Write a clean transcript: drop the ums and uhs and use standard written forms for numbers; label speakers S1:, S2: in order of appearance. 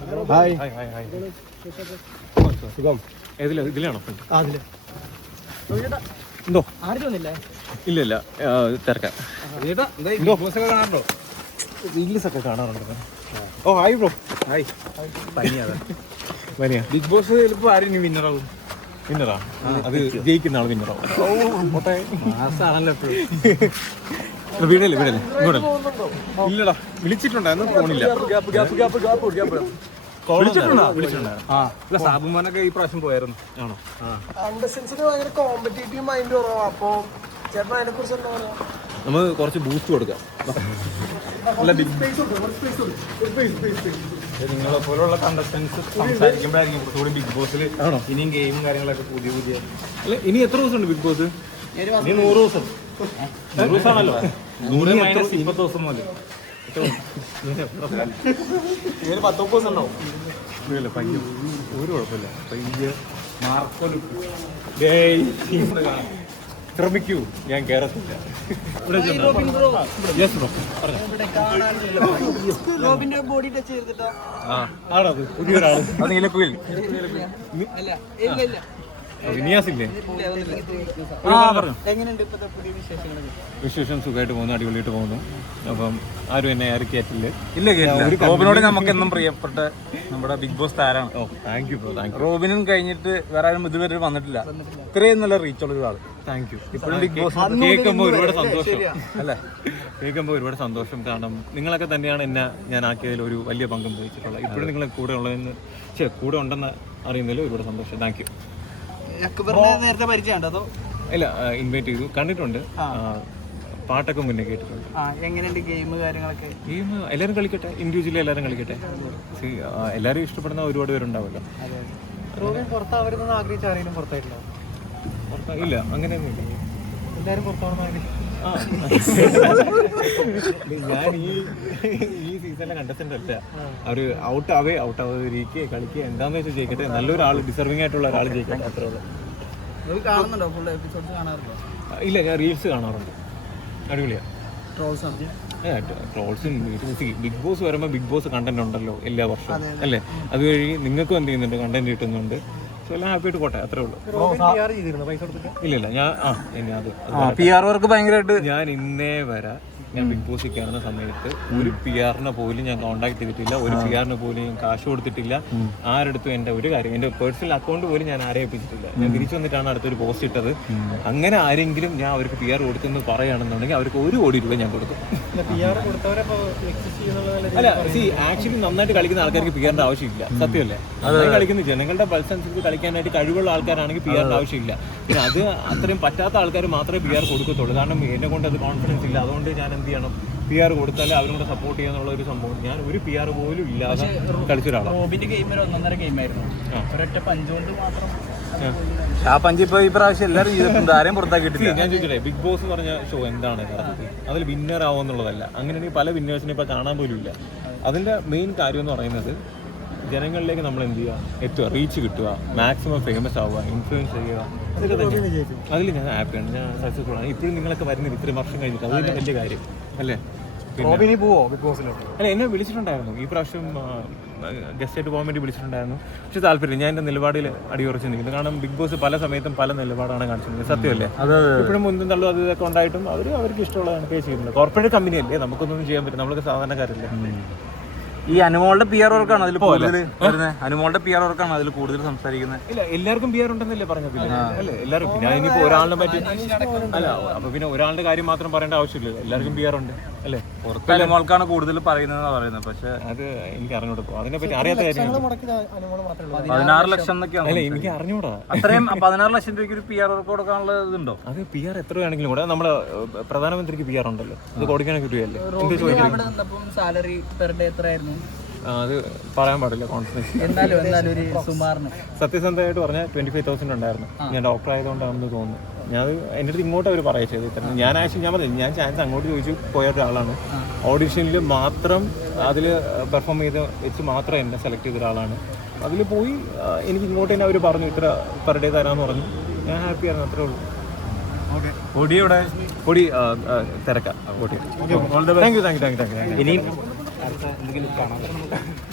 S1: Hi.
S2: സുഖം. ഇതിലാണോ? എന്തോ ഇല്ല ഇല്ല തിരക്കാം. റീൽസൊക്കെ കാണാറുണ്ട്. ഓ ഹായ് ബ്രോ. ഹായ്. പനിയാ. ബിഗ് ബോസ് ചിലപ്പോൾ ആരും ഇനി വിന്നറാവും. വിന്നറാ? അത് ജയിക്കുന്ന ആൾ വിന്നറാവും. വീടല്ലേ വീടല്ലേ ഇങ്ങോട്ടല്ലേ? ഇല്ലടാ വിളിച്ചിട്ടുണ്ടായിരുന്നു, ഫോണില്ല. സാബുമാനൊക്കെ ഈ പ്രാവശ്യം പോയായിരുന്നു. ആണോ? നമ്മൾ കുറച്ച് ബൂസ്റ്റ് കൊടുക്കാം. നിങ്ങളെ പോലുള്ള കണ്ടസ്റ്റൻസ് സംസാരിക്കുമ്പോഴായിരിക്കും കുറച്ചുകൂടി ബിഗ് ബോസിൽ ഇനിയും ഗെയിമും കാര്യങ്ങളൊക്കെ പുതിയ അല്ല. ഇനി എത്ര ദിവസമുണ്ട് ബിഗ് ബോസ്? ഇനി 100 ദിവസം. 100 ദിവസമാണല്ലോ. 100 - 20 ദിവസം മതി. 10 ദിവസം ഉണ്ടാവും. പയ്യ ഒരു കുഴപ്പമില്ല. പയ്യ മാർക്കൊരു ശ്രമിക്കൂ, ഞാൻ കേറത്തില്ല. ആണത് പുതിയൊരാള്. അത് നീലക്കുയിൽ വിന്യാസില്ലേ? വിശേഷം സുഖമായിട്ട് പോകുന്നു, അടിപൊളിയായിട്ട് പോകുന്നു. അപ്പം ആരും എന്നെ ആരും കേട്ടില്ല. ഇല്ല കേട്ടില്ല. റോബിനോട് നമുക്ക് എന്നും പ്രിയപ്പെട്ട നമ്മുടെ ബിഗ് ബോസ് താരാണ്. Thank you. റോബിനും കഴിഞ്ഞിട്ട് വേറെ ആരും ഇതുവരെ വന്നിട്ടില്ല. ഇത്രയും നല്ല റീച്ചുള്ള ഒരാള്. Thank you. ഇപ്പോഴും ബിഗ് ബോസ് കേൾക്കുമ്പോൾ ഒരുപാട് സന്തോഷം അല്ലേ? കേൾക്കുമ്പോൾ ഒരുപാട് സന്തോഷം. കാരണം നിങ്ങളൊക്കെ തന്നെയാണ് എന്നെ ഞാൻ ആക്കിയതിൽ ഒരു വലിയ പങ്കും വഹിച്ചിട്ടുള്ളത്. ഇപ്പോഴും നിങ്ങൾ കൂടെ ഉള്ളതെന്ന് കൂടെ ഉണ്ടെന്ന് അറിയുന്നതിൽ ഒരുപാട് സന്തോഷം. Thank you.
S3: നേരത്തെ പരിചയമുണ്ടോ അതോ?
S2: ഇല്ല, ഇൻവൈറ്റ് ചെയ്തു, കണ്ടിട്ടുണ്ട്. പാട്ടൊക്കെ മുന്നേ കേട്ടിട്ടുണ്ട്.
S3: എങ്ങനെയുണ്ട് ഗെയിം കാര്യങ്ങളൊക്കെ?
S2: ഗെയിം എല്ലാവരും കളിക്കട്ടെ, ഇൻഡിവിജ്വലി എല്ലാവരും കളിക്കട്ടെ. എല്ലാവരും ഇഷ്ടപ്പെടുന്ന ഒരുപാട് പേരുണ്ടാവല്ലോ.
S3: പുറത്താവരുതെന്ന് ആഗ്രഹിച്ച ആരെങ്കിലും പുറത്തായിട്ടില്ല?
S2: ഇല്ല, അങ്ങനെയൊന്നും ഇല്ല.
S3: എല്ലാവരും പുറത്താവണമെന്ന്
S2: ഞാൻ ഈ സീസണിലെ കണ്ടസ്റ്റന്റ് അല്ല. അവര് ഔട്ട് ആവുക കളിക്കുക എന്താന്ന് വെച്ചാൽ ജയിക്കട്ടെ. നല്ലൊരു ആൾ, ഡിസർവിംഗ് ആയിട്ടുള്ള ഒരാൾ ജയിക്കട്ടെ, അത്രേ ഉള്ളൂ. ഇല്ല, ഞാൻ റീൽസ് കാണാറുണ്ട്. അടിപൊളിയാ. ട്രോൾസും ബിഗ് ബോസ് വരുമ്പോൾ ബിഗ് ബോസ് കണ്ടന്റ് ഉണ്ടല്ലോ എല്ലാ വർഷവും അല്ലേ? അത് വഴി നിങ്ങൾക്കും എന്ത് ചെയ്യുന്നുണ്ട്, കണ്ടന്റ് കിട്ടുന്നുണ്ട്. സോ എല്ലാം ഹാപ്പി ആയിട്ട് പോട്ടെ, അത്രേ ഉള്ളൂ. ഇല്ല ഞാൻ ഇന്നേ വരെ ഞാൻ ബിഗ് ബോസിൽ കയറുന്ന സമയത്ത് ഒരു PR-നെ പോലും ഞാൻ കോൺടാക്ട് ചെയ്തിട്ടില്ല. ഒരു PR-ന് പോലും ഞാൻ കാശ് കൊടുത്തിട്ടില്ല. ആരടുത്തും എൻ്റെ ഒരു കാര്യം, എൻ്റെ പേഴ്സണൽ അക്കൗണ്ട് പോലും ഞാൻ ആരെ ഏൽപ്പിച്ചിട്ടില്ല. ഞാൻ തിരിച്ചു വന്നിട്ടാണ് അടുത്തൊരു പോസ്റ്റ് ഇട്ടത്. അങ്ങനെ ആരെങ്കിലും ഞാൻ അവർക്ക് PR കൊടുത്തെന്ന് പറയുകയാണെന്നുണ്ടെങ്കിൽ അവർക്ക് 1 കോടി രൂപ ഞാൻ കൊടുക്കും. അല്ല, ആക്ച്വലി നന്നായിട്ട് കളിക്കുന്ന ആൾക്കാർക്ക് PR-ന്റെ ആവശ്യമില്ല. സത്യമല്ലേ? നന്നായി കളിക്കുന്ന ജനങ്ങളുടെ പൾസ് അനുസരിച്ച് കളിക്കാനായിട്ട് കഴിവുള്ള ആൾക്കാരാണെങ്കിൽ PR-ന്റെ ആവശ്യമില്ല. പിന്നെ അത് അത്രയും പറ്റാത്ത ആൾക്കാർ മാത്രമേ PR കൊടുക്കത്തുള്ളൂ. കാരണം എന്നെ കൊണ്ട് അത് കോൺഫിഡൻസ് ഇല്ല. അതുകൊണ്ട് ഞാൻ എന്ത് ചെയ്യണം, PR കൊടുത്താലേ അവരോട് സപ്പോർട്ട് ചെയ്യാന്നുള്ള ഒരു സംഭവം. ഞാൻ ഒരു PR പോലും ഇല്ലാതെ കളിച്ചൊരാളാണ്.
S1: ആ പഞ്ച് ഇപ്പൊ ഈ പ്രാവശ്യം എല്ലാവരും ചെയ്തിട്ടുണ്ട്, ആരെയും പുറത്താക്കിയിട്ടില്ല.
S2: ഞാൻ ചോദിക്കട്ടെ, ബിഗ് ബോസ് എന്ന് പറഞ്ഞ ഷോ എന്താണ് യഥാർത്ഥത്തിൽ? അതിൽ വിന്നർ ആവുമെന്നുള്ളതല്ല. അങ്ങനെയാണെങ്കിൽ പല വിന്നേഴ്സിനെ ഇപ്പൊ കാണാൻ പോലും ഇല്ല. അതിന്റെ മെയിൻ കാര്യം എന്ന് പറയുന്നത് ജനങ്ങളിലേക്ക് നമ്മൾ എന്ത് ചെയ്യുക, എത്തുക, റീച്ച് കിട്ടുക, മാക്സിമം ഫേമസ് ആവുക, ഇൻഫ്ലുവൻസ് ചെയ്യുക. അതൊക്കെ തന്നെ. അതിൽ ഞാൻ ഹാപ്പിയാണ്, ഞാൻ സക്സസ്ഫുൾ ആണ്. ഇപ്പോഴും നിങ്ങളൊക്കെ വരുന്നത് ഇത്രയും വർഷം കഴിഞ്ഞിട്ട്, അത് വലിയ കാര്യം അല്ലേ? അല്ല, എന്നെ വിളിച്ചിട്ടുണ്ടായിരുന്നു ഈ പ്രാവശ്യം, ഗസ്റ്റ് ആയിട്ട് പോകാൻ വേണ്ടി വിളിച്ചിട്ടുണ്ടായിരുന്നു. പക്ഷെ താല്പര്യം, ഞാൻ എൻ്റെ നിലപാടിൽ അടിയുറച്ച് നിൽക്കുന്നു. കാരണം ബിഗ് ബോസ് പല സമയത്തും പല നിലപാടാണ് കാണിച്ചിട്ടുള്ളത്. സത്യമല്ലേ? ഇപ്പോഴും മുൻപും തള്ളും അത് ഇതൊക്കെ ഉണ്ടായിട്ടും അവർക്ക് ഇഷ്ടമുള്ളതാണ് പേ ചെയ്യുന്നത്. കോർപ്പറേറ്റ് കമ്പനി അല്ലേ, നമുക്കൊന്നും ചെയ്യാൻ പറ്റും. നമ്മളൊക്കെ സാധാരണക്കാരല്ലേ.
S1: ഈ അനുമോളുടെ PR വർക്കാണ് അതിൽ കൂടുതൽ വരുന്നത്. അനുമോളുടെ PR വർക്കാണ് അതിൽ കൂടുതൽ സംസാരിക്കുന്നത്.
S2: ഇല്ല, എല്ലാവർക്കും PR ഉണ്ടെന്നല്ലേ പറഞ്ഞത് അല്ലേ? എല്ലാവരും. പിന്നെ അതിനിപ്പോൾ ഒരാളിനെ പറ്റി അല്ല, അപ്പൊ പിന്നെ ഒരാളുടെ കാര്യം മാത്രം പറയേണ്ട ആവശ്യമില്ലല്ലോ. എല്ലാവർക്കും PR ഉണ്ട് അല്ലേ?
S1: പുറത്ത് അനുമോൾക്കാണ് കൂടുതൽ പറയുന്നത്. പക്ഷെ
S2: അത് എനിക്ക് അറിഞ്ഞൂടാ, അതിനെപ്പറ്റി അറിയാത്ത കാര്യമാണ്.
S1: 16 ലക്ഷം എന്നൊക്കെയാണ്.
S2: അല്ല, എനിക്ക് അറിഞ്ഞൂടാ.
S1: അത്രയും 16 ലക്ഷം രൂപയ്ക്ക് ഒരു PR വർക്ക് കൊടുക്കാനുള്ള ഇതുണ്ടോ?
S2: അത് PR എത്ര വേണമെങ്കിലും കൂടെ. നമ്മുടെ പ്രധാനമന്ത്രിക്ക് PR ഉണ്ടല്ലോ, അത് കൊടുക്കാനൊക്കെ കിട്ടുകയല്ലേ? എന്ത് ചോദിക്കണം?
S3: സാലറി പെർ ഡേ എത്രയായിരുന്നു?
S2: അത് പറയാൻ പാടില്ല, കോൺഫിഡൻസ്. സത്യസന്ധമായിട്ട് പറഞ്ഞാൽ 25,000 ഉണ്ടായിരുന്നു. ഞാൻ ഡോക്ടർ ആയതുകൊണ്ടാണെന്ന് തോന്നുന്നു. ഞാൻ എൻ്റെ അടുത്ത് ഇങ്ങോട്ട് അവർ പറയുക ചെയ്ത് തരണം. ഞാൻ ആക്ച്വലി ഞാൻ പറഞ്ഞു, ഞാൻ ചാൻസ് അങ്ങോട്ട് ചോദിച്ചു പോയ ഒരാളാണ്. ഓഡിഷനിൽ മാത്രം അതിൽ പെർഫോം ചെയ്ത് വെച്ച് മാത്രം എന്നെ സെലക്ട് ചെയ്ത ഒരാളാണ്. അതിൽ പോയി എനിക്ക് ഇങ്ങോട്ട് തന്നെ അവർ പറഞ്ഞു ഇത്ര പെർ ഡേ തരാമെന്ന് പറഞ്ഞു. ഞാൻ ഹാപ്പിയായിരുന്നു, അത്രേ ഉള്ളൂ. പൊടി തിരക്കാം. Thank you. ഇനിയും എന്തെങ്കിലും കാണാം.